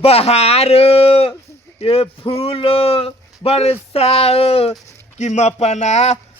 बहारो ये फूलो बरसाओ कि मैं अपना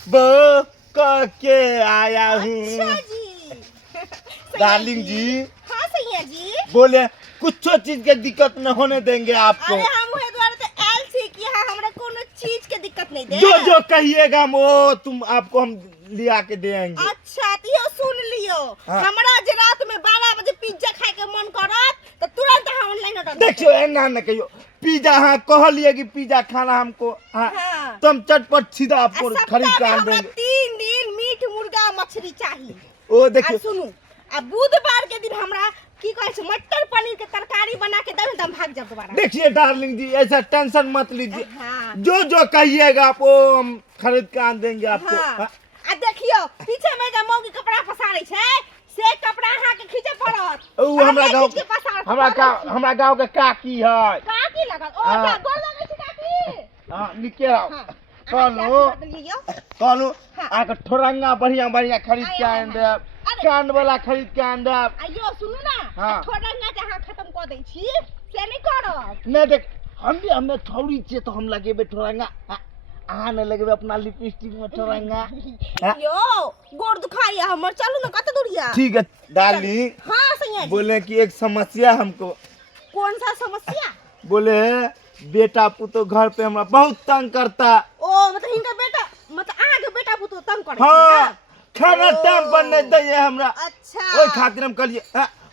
बो के आया हूँ। अच्छा जी। डार्लिंग जी। हाँ सैया जी। बोले कुछ चीज के दिक्कत न होने देंगे आपको। अरे हम उहे द्वारा तो आयल छी कि हाँ हमरा कोनो चीज के दिक्कत नहीं दे। जो जो कहिएगा वो तुम आपको हम लिया के देंगे। अच्छा तो यो सुन लियो। हाँ। हमरा जे रात में 12 बजे पिज्जा खाए के मन करत तो तुरंत हम ऑनलाइन ऑर्डर देखियो एना न कहियो पिज्जा। हाँ कहलिए कि पिज्जा खाना हमको। हाँ हाँ। तो हम चटपट सीधा आपको खरीद के आन हमरा देंगे। 3 दिन मीट मुर्गा मछली चाहिए। ओ आ देखियो सुनू आ बुधवार के दिन हमरा की कहै छै मटर पनीर के तरकारी बना के देबै त हम भाग जाब दोबारा। देखिए डार्लिंग जी ऐसा टेंशन मत लीजिए। हाँ। जो जो कहिएगा आप वो हम खरीद के आन देंगे आपको। हाँ। हाँ। आ देखियो पीछे में जे मौगी कपड़ा पसारै छै से कपड़ा अहाँ के खींचे पड़त। ओ हमरा गांव के काकी है। काकी लगल ओ हाँ। जा गोर लगै छै काकी। हां निके रहो। हाँ। कहलू हाँ। आके ठोरंगा बढ़िया बढ़िया खरीद के आन दे। कान वाला खरीद के आन दे। आइयो सुनू ना। हाँ। ठोरंगा जे अहाँ खत्म क दै छी से नहीं करब। नहीं देख हमें छौरी छे तो हम लगेबे ठोरंगा। अहाँ न लगेबे अपना लिपस्टिक में ठोरंगा। यो गोड़ दुखाइया हमर चलू ना कत दूरिया। ठीक है डार्लिंग। हाँ सैया जी। बोले कि एक समस्या हमको। कौन सा समस्या? बोले बेटा पुतो घर पे हमरा बहुत तंग करता। ओ मतलब इनका बेटा मतलब अहाँ के बेटा पुतो तंग करे हाँ खाना टाइम पर नहीं दे हमरा। अच्छा ओई खातिर हम कहलिए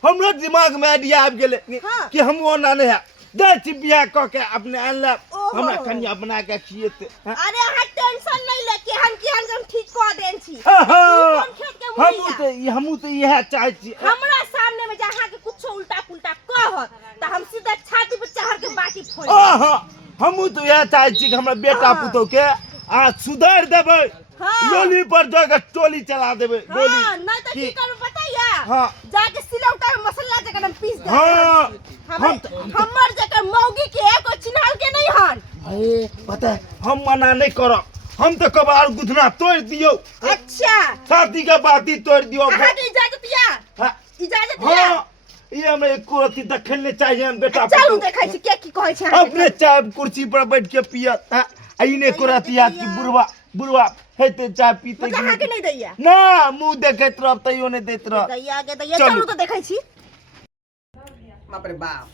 हमरो दिमाग में आइडिया आबि गेले हाँ। कि हम ओना नहीं है दे छी बियाह क के अपने आनला ओहो। हमरा कन्या बना के खिएते। अरे अहाँ टेंशन नहीं ले केहन हम ठीक क देन छी। हाँ। कौन खेत के मुड़िया? हमू तो यह चाहे छी। हमरा सामने में जहाँ के कुछ उल्टा पुल्टा कहत त हम सीधा छाती पे चढ़ के बाटी फोड़ हमू तो यह चाहे छी कि हमरा बेटा हाँ। पुतो के आ सुधार देबे। हाँ। लोली पर जाके टोली चला देबे। गोली हाँ नहीं तो की करब बताइए। हाँ। जाके सिलौटा में मसाला जकर हम पीस दे। हाँ। हमर जकर मौगी के कोई चिन्हल के नहीं हन। अरे पता है हम मना नहीं करो। हम तो कबार गुदना तोड़ दियो। अच्छा शादी का बात ही तोड़ दियो। अहाँ के इजाजत या? हाँ। इजाजत या? हाँ ये हमें एक कुर्सी देखने चाहिए हम बेटा चलू पुतो। देखै छी के की कहै छै अहाँ के। अपने चाय कुर्सी पर बैठ के पियत। आइने कुरती याद की बुढ़वा बुढ़वा हेते चाय पीते। मतलब अहाँ के नहीं दैया? ना मुंह देखैत रह तैयो नहीं देत रह। दैया के दैया चलू। चलू तो देखै छी। बाप रे बाप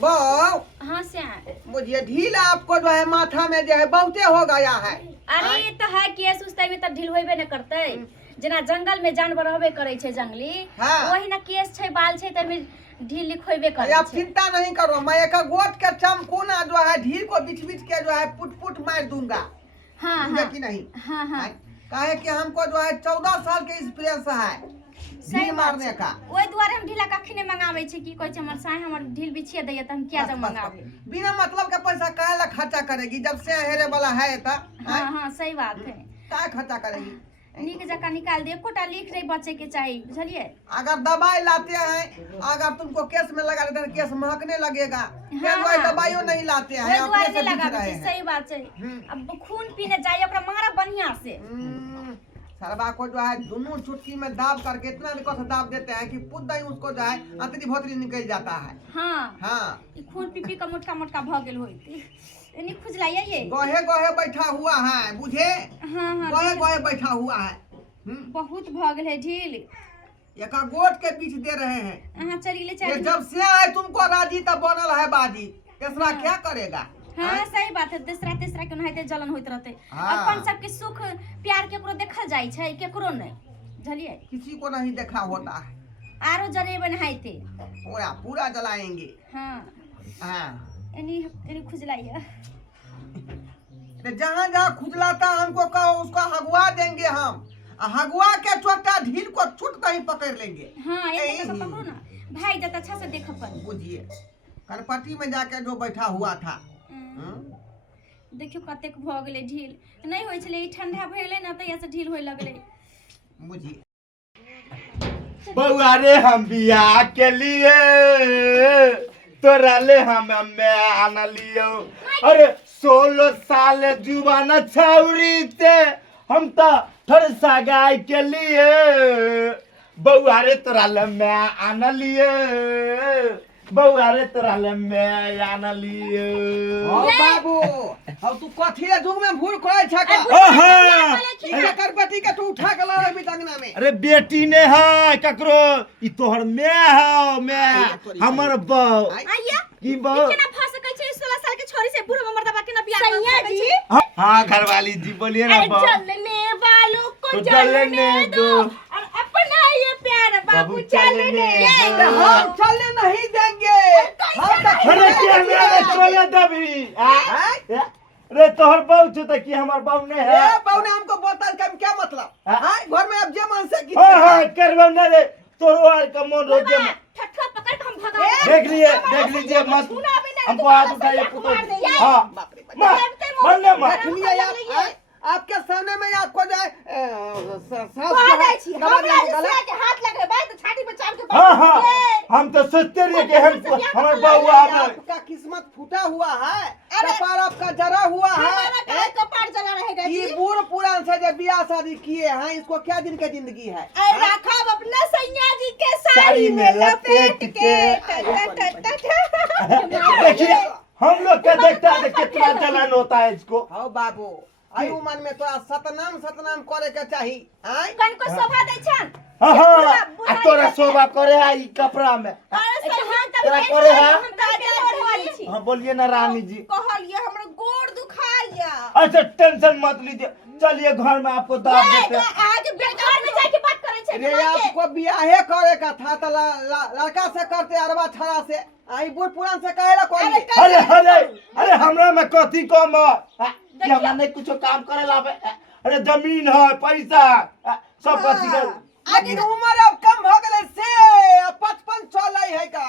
बहु हाँ श्याम। मुझे ढील आपको जो है माथा में जो है बहुते हो गया है। अरे ये तो है केस उस में तो ढील होबे न करते। जना जंगल में जानवर रहबे करे छे जंगली। हाँ। वही ना केस छे बाल छे त में ढील लिखोबे करे आप छे। चिंता नहीं करो मैं एक गोट के चमकोना जो है ढील को बीच बीच के जो है पुट पुट मार दूंगा। हाँ समझे हाँ कि नहीं? हाँ हाँ काहे कि हमको जो है 14 साल के एक्सपीरियंस है सही ढील बात मारने छे। का। ओई द्वारे हम ढीला कखी ने मंगावे छे की कहै छे हमर साई हमर ढील बिछिए दैया त हम किया जब मंगावे। बिना मतलब का पैसा काहे ला खर्चा करेगी जब से हेरे वाला है ता हाँ हाँ सही बात है। का खर्चा करेगी। नीक जका निकाल दे कोटा लिख नहीं बचे के चाहिए बुझलिए। अगर दवाई लाते हैं अगर तुमको केस में लगा देते हैं केस महकने लगेगा। हाँ, कोई हाँ। दवाइयों नहीं लाते हैं ओई अपने द्वारे से नहीं दिख लगावे रहे छे हैं। सही बात है। अब खून पीने जाइए ओकरा मारा बढ़िया से। सरबा को जो है दोनों चुटकी में दाब करके इतना निकल से दाब देते हैं कि पुद्दा ही उसको जो है अंतरी भोतरी निकल जाता है। हाँ हाँ ई खून पी का मोटका मोटका भ गेल होई। एनी खुजलाइए ये। गोहे गोहे बैठा हुआ है बुझे। हाँ हाँ गोहे ढील गोहे बैठा हुआ है। बहुत भ गेल है ढील। एक गोट के बीच दे रहे हैं। अहाँ चली ले ये चली। जब से आए तुमको राजी तब बनल है बाजी। तेसरा क्या करेगा। हाँ सही बात है। तीसरा तीसरा के नहाते जलन होइत रहते। हाँ। अपन सबके सुख प्यार केकरो देखल जाई छै केकरो नहीं बुझलिए। किसी को नहीं देखा होता है। आरो जरेबे नहाते। पूरा पूरा जलाएंगे। हाँ हाँ एनी एनी खुजलाइए। जहाँ जहाँ खुजलाता हमको कहो उसको हगुआ देंगे हम। हगुआ के छोटा ढील को छुट कहीं पकड़ लेंगे। हाँ ये तो पकड़ो ना भाई जत अच्छा से देख अपन। बुझिए कनपट्टी में जाके जो बैठा हुआ था। देखियो कतेक भ गेलै ढील नहीं होय छले। ई ठंडा भेले न त ऐसे ढील होय लगले। बुझिए बउआ रे हम बियाह के लिए तोरा ले हम आना लियो। अरे 16 साल जुबान छौरी ते हम तो थरसा गाय के लिए बउआ रे तोरा ले मैं आना लिए। बहु अरे तोरा ले मैं आनलियो ओ बाबू अब तू कथी रे जुग में भूल करे छ का ओहो एकर बेटी के तू उठा के लावे बितंगना में अरे बेटी ने है ककरो ई तोहर मैं है मैं हमर बहू आइया की बहू केना फंस सकै छै 16 साल के छोरी से बूढ़ा मर्दबा के ना बियाह कर सकै छै हाँ घरवाली जी बोलिए ना बहू चलने वालों को तो चलने दो और अपना ये प्यार बाबू चलने दो हम चलने नहीं देंगे हम अरे क्या मेरे चले दबी रे तोहर बहू छ त की हमर बहू ने है ए बाबू ने हमको बोलता है कि क्या मतलब हां घर में अब जे मन से की हां हां करबो न रे तोरो आर का मन रो जे ठठा पकड़ के हम भगा देख लीजिए मत हमको हाथ उठाइए पुतो हां मरने मत आपके सामने में आपको जो है हाथ लगे भाई तो छाती पे चाप के हां हां हम तो सोचते रहे कि हम हमर बहू आवे आपका किस्मत फूटा हुआ है कपार आपका जरा हुआ है हमारा कपार जला रहेगा जी ये बूढ़ पुरान से जब ब्याह शादी किए हैं इसको क्या दिन की जिंदगी है राखब अपना सैया जी के साड़ी में लपेट के देखिए हम लोग क्या देखता है कितना जलन होता है इसको हाँ बाबू आयु मन में तोरा सतनाम करे के चाही आय कन को शोभा दै छन हां तोरा शोभा करे है ई कपड़ा में तेरा करे है हां बोलिए ना रानी जी कहलिए हमरा गोड़ दुखाइया अच्छा टेंशन मत लीजिए चलिए घर में आपको दाव देते हैं आज बेकार में जाके बात करे छे रे आपको ब्याहे करे का था तो लड़का से करते अरबा छड़ा से आई बूढ़ पुरान से कहेला कोई अरे हमरा में कथी कम है कि हमरा नहीं कुछ काम करे ला अरे जमीन है पैसा सब कथी कर लेकिन उम्र अब कम हो गेले से 55 चलै है का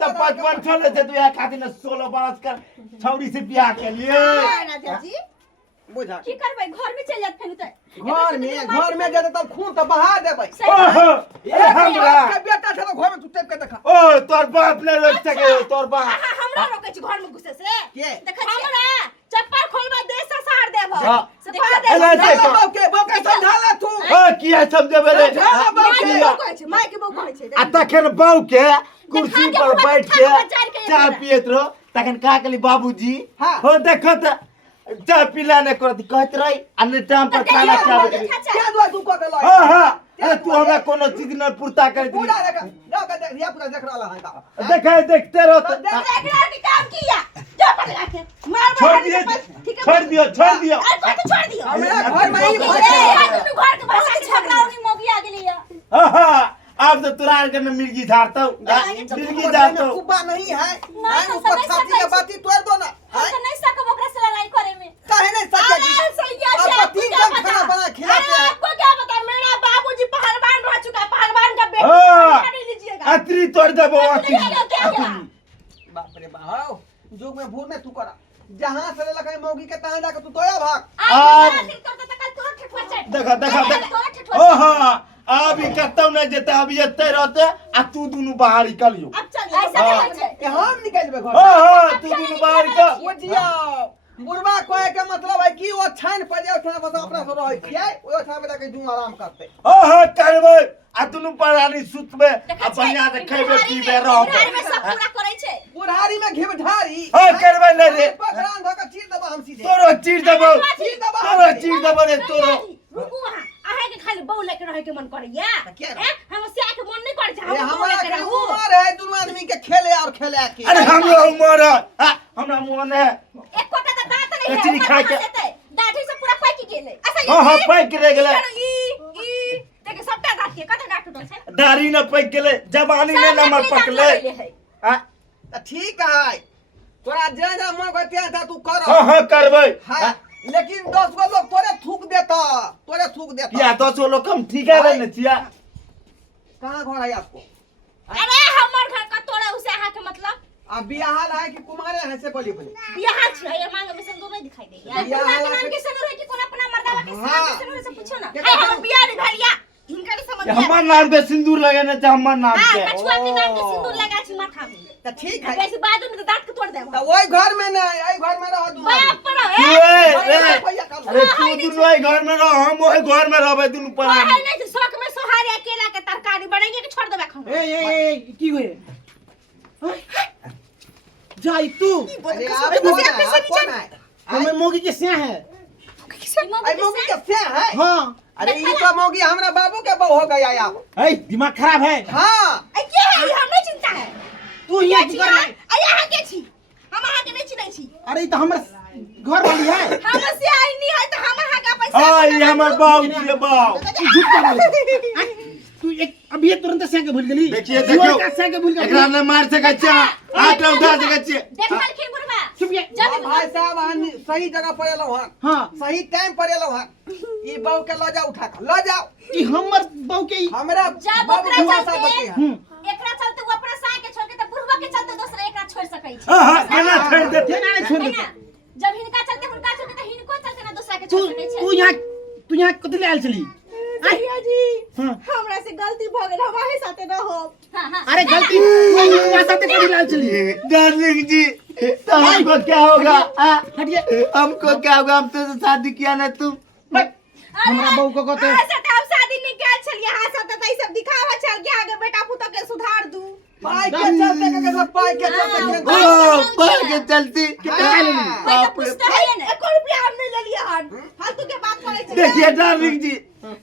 तो 55 चले थे तो यहाँ खातिर न 16 बरस कर छौरी से ब्याह के लिए राजा जी बुझा की करबै घर में चल जात फेनु त घर में जाते तब खून तो बहा देबै ओहो ए हमरा के बेटा छ तो घर में तू टेप के देखा ओ तोर बाप ने रोक सके तोर बाप हमरा रोके छी घर में घुसे से के देख हमरा चप्पल खोलबा देश से साड़ देब हाँ। सफा दे बाप के समझाला तू किया समझे बेरे माय के बहू कहै छै आ तखन बहू के कुर्सी पर बैठ के चाय पियत रहो तखन का कहली बाबूजी हो देखो त चाय पिला ने करत कहत रही अन्य टाइम पर खाना खावे क्या दुआ तू को के ला हां हां अरे तू हमरा कोनो चीज न पूर्ता कर दी पूरा देखा जाओ के देख पूरा देख रहा है का देखे देखते रहो देख रहा की काम किया जा पकड़ा के मार छोड़ दियो अरे तो छोड़ दियो मेरा घर में ही घर के भाषा के झगड़ा उनी मोगी आ गेली है हां हां अब तो तुरा के में मिर्गी झाड़ता मिर्गी झाड़ता कुबा नहीं है उसको छाती के बाती तोड़ दो ना तो नहीं सकब ओकरा से लड़ाई करे में काहे नहीं सके आपको 3 टाइम खाना बना खिलाते हैं आपको क्या पता मेरा बाबूजी पहलवान रह चुका है पहलवान का बेटा नहीं लीजिएगा अतरी तोड़ देबो अतरी बाप रे बाप जुग में भूल में तू करा जहां से लगा मौगी के तहां जाके तू तोया भाग देखा ओ हां अब ई कतौ नहीं जेते अभी एते रहते आ तू दुनु बाहर निकलियो अब चल ऐसा नहीं छै कि हम निकल जेबे घर हां तू दुनु बाहर का ओ जिया बुढ़वा कोए के मतलब है कि वो छान पर जाओ छान बस अपना से रहै छियै ओ छान में जाके दू आराम करते हां करबे आ दुनु परानी सुतबे आ बढ़िया से खैबे पीबे रहबे घर में सब पूरा करे छै बुढ़ारी में घिब ढारी हां करबे ले रे पकड़ान धो के चीर देबो हम सीधे तोरो चीर देबो रे तोरो रुकू वहां आहे के खाली बौ लेके रहे के मन करैया हम से आके मन नहीं कर छै ये हम हमारा लेके के रहू उम्र है दोनों आदमी के खेले और खेले के अरे हमरो उमर हमरा मन है एक कोटा त दांत नहीं एतरी खा के दाढ़ी से पूरा पाकी गेले ऐसा हां पाक रह गेले ई देख सबटा दांत के कत गाठ टूटल छै दाढ़ी न पाक गेले जवानी में नमक पकले ठीक है तोरा जे जे मन करते था तू कर हां करबै हां लेकिन 10 गो लोग तोरे थूक देता या 10 गो लोग हम ठीक है रे नचिया कहां घर है आपको अरे हमर घर का तोरा उसे आहा के मतलब अब बियाह है कि कुमारे हैं से बोली बियाह छै ये मांग में संगो में दिखाई दे यार पूरा नाम के सनु रहे कि कोन अपना मर्दावा के साथ सनु से पूछो ना हम बियाह रे भैया हिनका समझ हमर नाम पे सिंदूर लगाने छ हमर नाम पे हां कछुआ के नाम के सिंदूर लगा छी माथा में त ठीक है ऐसे बाजू में दांत के तोड़ दे त ओई घर में नहीं ओई घर में रह दूं बाप पर अरे तू दुनु ओई घर में रह हम ओई घर में रहबे दुनु पर है नहीं तो शौक में सोहारी अकेला के तरकारी बनाएंगे कि छोड़ देबे खाना ए की होए जाई तू अरे आप कौन है? आप कौन है? हमें मोगी के से है अरे मौगी कैसे है? हां अरे ये तो मौगी हमरा बाबू के बहू हो गया यार। ए दिमाग खराब है हाँ ए के है हमरे चिंता है तू यहाँ की कर आ यहाँ के छी हम अहाँ के नहीं चिन्है छी अरे ई तो हमर घर वाली है हम से आई नहीं है तो हमर हाँ का पैसा आई हमर बाबू के बाबू झूठ क्या बोले तू एक अभी ये तुरंत से के भूल गेली देखिए जुआ का से के भूल एकरा गेली ने मार सके छै हाथ उठा सके छै देखल खिन बुढ़वा चुप ये भाई साहब हम सही जगह पर एलो हन। हां सही टाइम पर एलो हन। ई बहू के लो जाओ उठा के लो जाओ। ई हमर बहू के हमरा जब बाबू ओकरा दुआ चलते सा बचे हैं। एकरा चलते वो अपना साय के छोड़ के त बुढ़वा के चलते दूसरा एकरा छोड़ सकै छै हां केना छोड़ दे केना नहीं छोड़ है दे ना? जब हिनका चलते हुनका चलते त हिनको चलते ना दूसरा के तू छोड़ सकै छै तू यहाँ कथि ले आयल छली भैया जी हां हमरा से गलती भ गेल हम अहे साथे न हो हां हां अरे गलती तू यहाँ साथे कथि ले आयल छली डार्लिंग जी तो हमको क्या होगा हटिए हमको क्या होगा हम तो शादी किया ना तुम हमरा बहू को कहते अहाँ साथे हम शादी नहीं कैल छलिए अहाँ साथे त ई सब दिखावा चल गया आगे बेटा पुतो के सुधार दू पाई के चलते के सब पाई के चलते के ओ पर के चलती कितना ले ली बाप रे पूछते है ना 1 रुपया हम नहीं ले लिया हन फालतू के बात करे छै देखिए डार्लिंग जी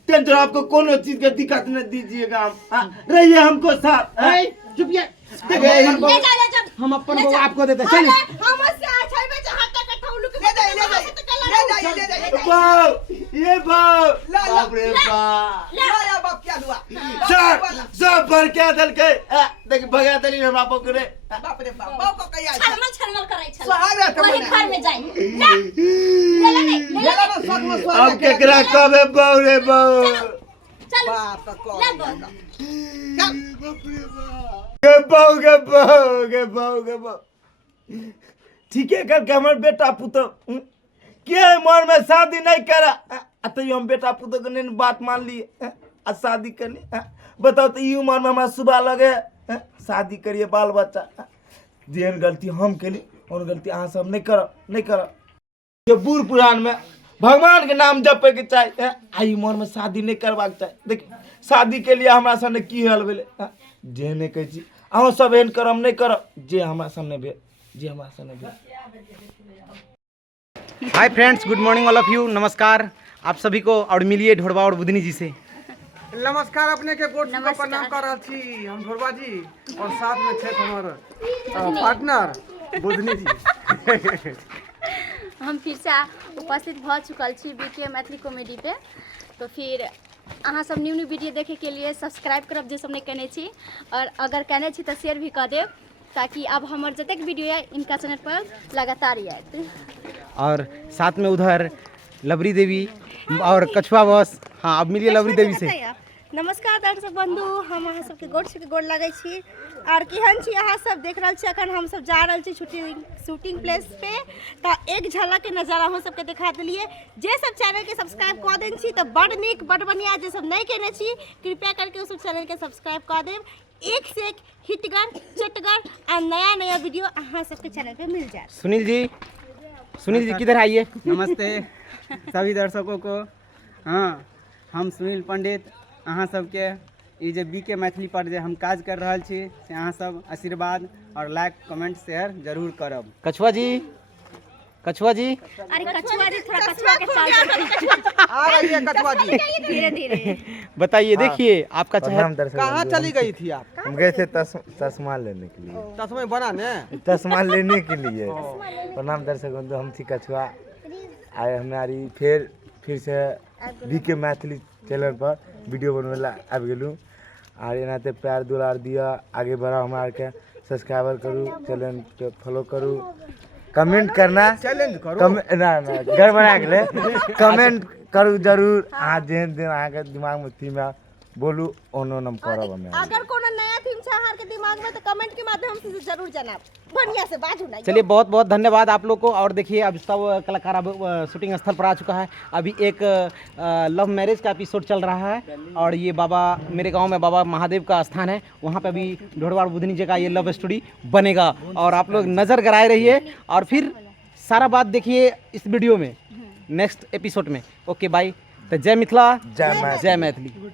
टेंशन आपको कोनो चीज की दिक्कत न दीजिएगा हम रहिए हमको साथ ए चुप ये ले जा ले जा हम अपन बहू आपको देते चलिए हम से अच्छा में जहां तक ठौलू के ले जाइए बाप ये बाप ला, ला, बाप रे बाप ला बाप क्या हुआ? सब पर क्या दल के देखिए भगा दली हमरा पकड़े बाप रे बाप बाप को कहिया छै। छलमल करे छै सुहाग रहते वही मने। घर में जाई ले ले नहीं ले ले ले ला सब में अब सुहाग केकरा कबे बहु रे बहु चल बाप को ले बोल के बहु के बहु के बहु के बहु ठीक है करके हमर बेटा पुतो के मन में शादी नहीं करा तो हम बेटा पुतो के नहीं बात मान लिए आ शादी करनी बताओ तो ई उम्र में हमरा सुबह लगे शादी करिए बाल बच्चा जेहन गलती हम केली और गलती अहाँ सब नहीं करब ये बूढ़ पुरान में भगवान के नाम जपे के चाहिए आई उम्र में शादी नहीं करबाक चाहिए देखिए शादी के लिए हमरा सामने की हल भेले जे नहीं कहै छी अहाँ सब एहन करम नहीं करब जे हमरा सामने भेल जे हमरा सामने भेल hi friends, good morning all of you. नमस्कार आप सभी को और मिलिए ढोड़वा और बुधनी जी से। नमस्कार अपने के गोट को प्रणाम कर रहल छी हम ढोरबा जी और साथ में छे हमर पार्टनर बुधनी जी। हम फिर से उपस्थित भ चुकल छी बीके मैथिली कॉमेडी पे। तो फिर अहाँ सब न्यू वीडियो देखे के लिए सब्सक्राइब करब जे सब नहीं कने छी और अगर कने छी तो शेयर भी कर देव ताकि अब हमार जतेक वीडियो है इनका चैनल पर लगातार आए। और साथ में उधर लवरी देवी और कछुआ बॉस। हाँ, अब मिलिए लवरी देवी से। नमस्कार दर्शक बंधु हम अहाँ सबके गोड़ छू के गोड़ लागै छी और केहन छी अहाँ सब देख रहल छी अखन हम सब जा रहल छी शूटिंग प्लेस पे तो एक झलक के नजारा हम सबके दिखा देलिए जे सब चैनल के सब्सक्राइब कऽ देन छी तो बड़ नीक बड़ बढ़िया जे सब नहीं केने छी कृपया करके उस चैनल के सब्सक्राइब कऽ देब एक से एक हिटगर चटगर और नया नया वीडियो अहाँ सबके चैनल पे मिल जाए। सुनील जी किधर आइए। नमस्ते सभी दर्शकों को। हाँ, हम सुनील पंडित अहाँ सबके ई जे बीके मैथिली पर जे हम काज कर रहल छी से अहाँ सब आशीर्वाद और लाइक कमेंट शेयर जरूर करब। कछुआ जी अरे कछुआ जी थोड़ा कछुआ के चाल आ रही है कछुआ जी। धीरे धीरे बताइए। देखिए आपका चेहरा कहाँ चली गई थी आप? हम गए थे चश्मा लेने के लिए तस्मै बना ने चश्मा लेने के लिए। प्रणाम दर्शक बंधु, हम थी कछुआ आए हमारी फिर से बीके मैथिली चैनल पर वीडियो बनवे ला आबि गेलू और एनाते प्यार दुलार दिया आगे बढ़ा हमारा के सब्सक्राइबर करू चैनल के फॉलो करू कमेंट करना चैलेंज करो। ना गड़बड़ा गेलै कमेंट करू जरूर अहाँ जेहन दिन अहाँ के दिमाग में थी में बोलू ओनो हम करब हमें। अगर कोनो नया थीम छै अहाँ के दिमाग में तो कमेंट के माध्यम से जरूर जनाब बढ़िया से बाजू ना। चलिए बहुत बहुत धन्यवाद आप लोग को। और देखिए अब सब कलाकार अब शूटिंग स्थल पर आ चुका है। अभी एक लव मैरिज का एपिसोड चल रहा है और ये बाबा मेरे गांव में बाबा महादेव का स्थान है, वहाँ पे अभी ढोड़वा बुधनी जी का ये लव स्टोरी बनेगा और आप लोग नज़र गराए रहिए और फिर सारा बात देखिए इस वीडियो में नेक्स्ट एपिसोड में। Okay bye. तो जय मिथिला, जय मैथिली।